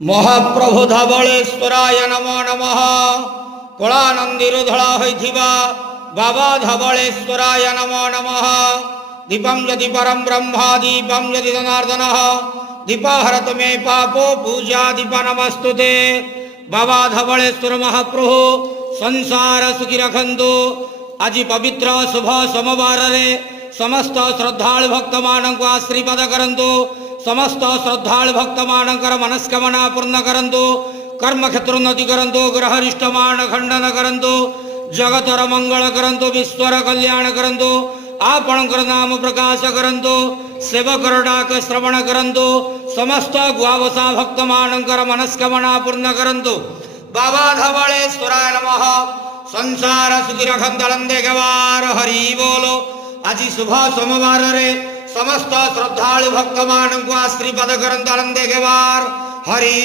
महाप्रभु धवलेश्वराय नमो नमः। कलानंदीर धड़ा होइथिबा बाबा धवलेश्वराय नमो नमः। दीपं यदि परम ब्रह्मा दीपं यदि जनार्दनः दीपहरत मे पापो पूजा दीप नमस्तुते। बाबा धवलेश्वर महाप्रभु संसार सुखी रखंतु। आज पवित्र शुभ सोमवार रे समस्त श्रद्धालु भक्त मानक आशीर्वाद करंतु। समस्त श्रद्धालु भक्त मानकर मनस्कामना पूर्ण करंतु। कर्म क्षेत्र उन्नति करंतु। ग्रहरिष्ट मान खंडन करंतु। जगतर मंगल करंतु। विश्वर कल्याण करंतु। आपणकर नाम प्रकाश करंतु। सेवकर डाक श्रवण करंतु। समस्त गुआवसा भक्त मानकर मनस्कामना पूर्ण करंतु। बाबा धवलेश्वराय नमः। संसार सुखी रखंतलंदे गवार हरि बोलो। आज शुभ सोमवार रे समस्त श्रद्धालु भक्त मानक आशीर्वाद करंतलंदे गवार हरि।